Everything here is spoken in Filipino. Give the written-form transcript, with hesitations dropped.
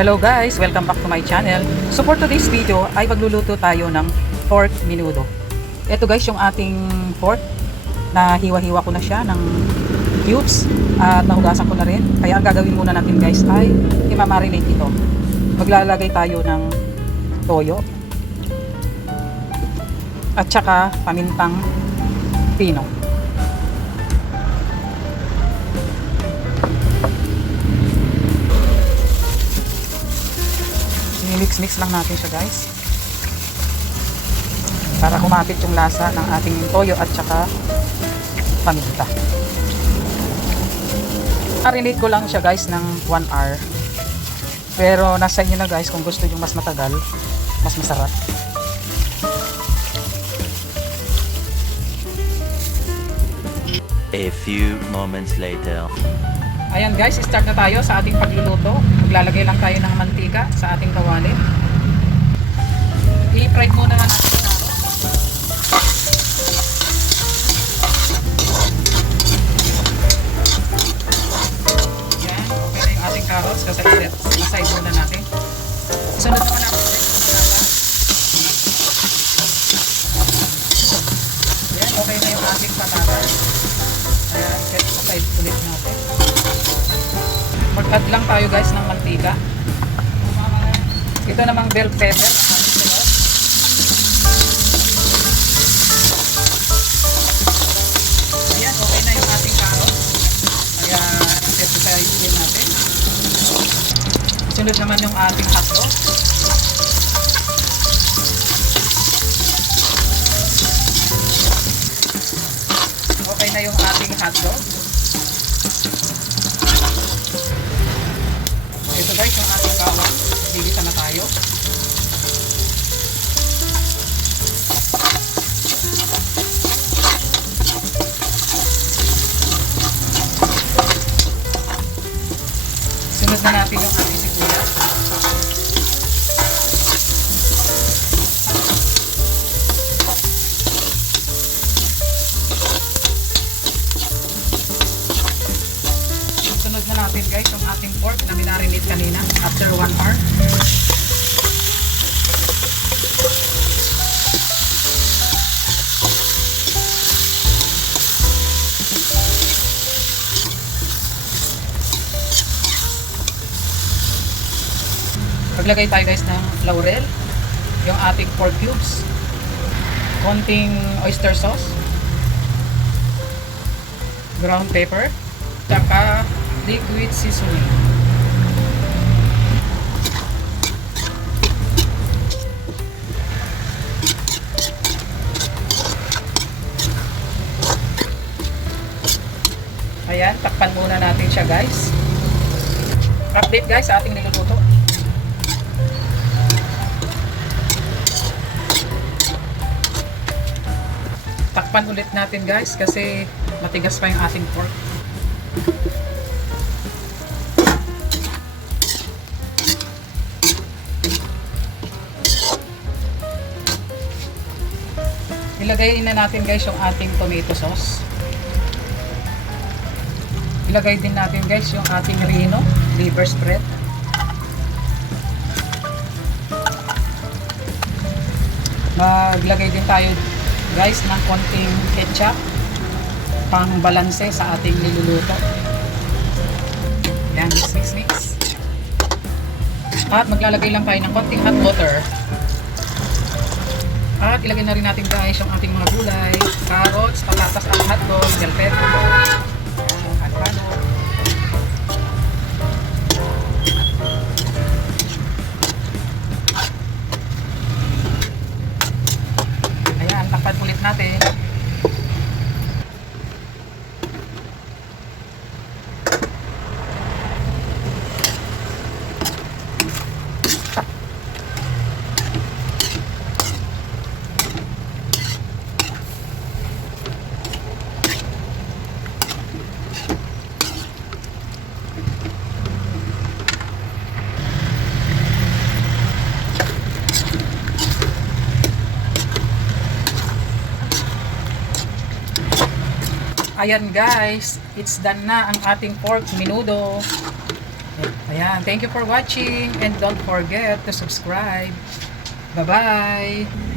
Hello guys! Welcome back to my channel. So for today's video ay magluluto tayo ng pork menudo. Ito guys yung ating pork na hiwa-hiwa ko na siya ng cubes at nahugasan ko na rin. Kaya ang gagawin muna natin guys ay imamarinate ito. Maglalagay tayo ng toyo at saka pamintang pino. Mix-mix lang natin siya guys para kumapit yung lasa ng ating toyo at saka paminta. Marinate ko lang siya guys ng 1 hour, pero nasa inyo na guys kung gusto nyo mas matagal, mas masarap. A few moments later. Ayan guys, start na tayo sa ating pagluluto. Maglalagay lang tayo ng mantika sa ating kawali. I-fry muna natin yung carrots. Yan, okay na yung ating carrots kasi aside muna natin. Sunod naman natin yan, okay na yung ating patatas. Ayan, set aside ulit natin. Mag-add lang tayo guys ng mantika. Ito namang bell pepper ang ating sunod. Ayan, okay na yung ating carrots. Kaya set aside din natin. Sunod naman yung ating hotdog. Okay na yung ating hotdog. Ito guys yung ating bawang. Gigisa na tayo. Sunod na natin yung ating sibuyas. Sunod na natin guys yung ating pork na minarinate kanina after 1 hour. Maglagay tayo guys ng laurel, yung ating pork cubes, konting oyster sauce, ground pepper, saka liquid seasoning. Ayan, takpan muna natin siya guys. Update guys sa ating niluluto. Takpan ulit natin guys kasi matigas pa yung ating pork. Ilagay na natin guys yung ating tomato sauce. Ilagay din natin guys yung ating Reno liver spread. Maglagay din tayo guys ng konting ketchup pang balanse sa ating niluluto. Yan, mix. At maglalagay lang tayo ng konting hot water. At ilagay na rin natin guys yung ating mga gulay, carrots, patatas at hotdog, bell pepper, halo-halo. Ayan, takpan ulit natin. Ayan guys, it's done na ang ating pork menudo. Ayan, thank you for watching and don't forget to subscribe. Bye-bye!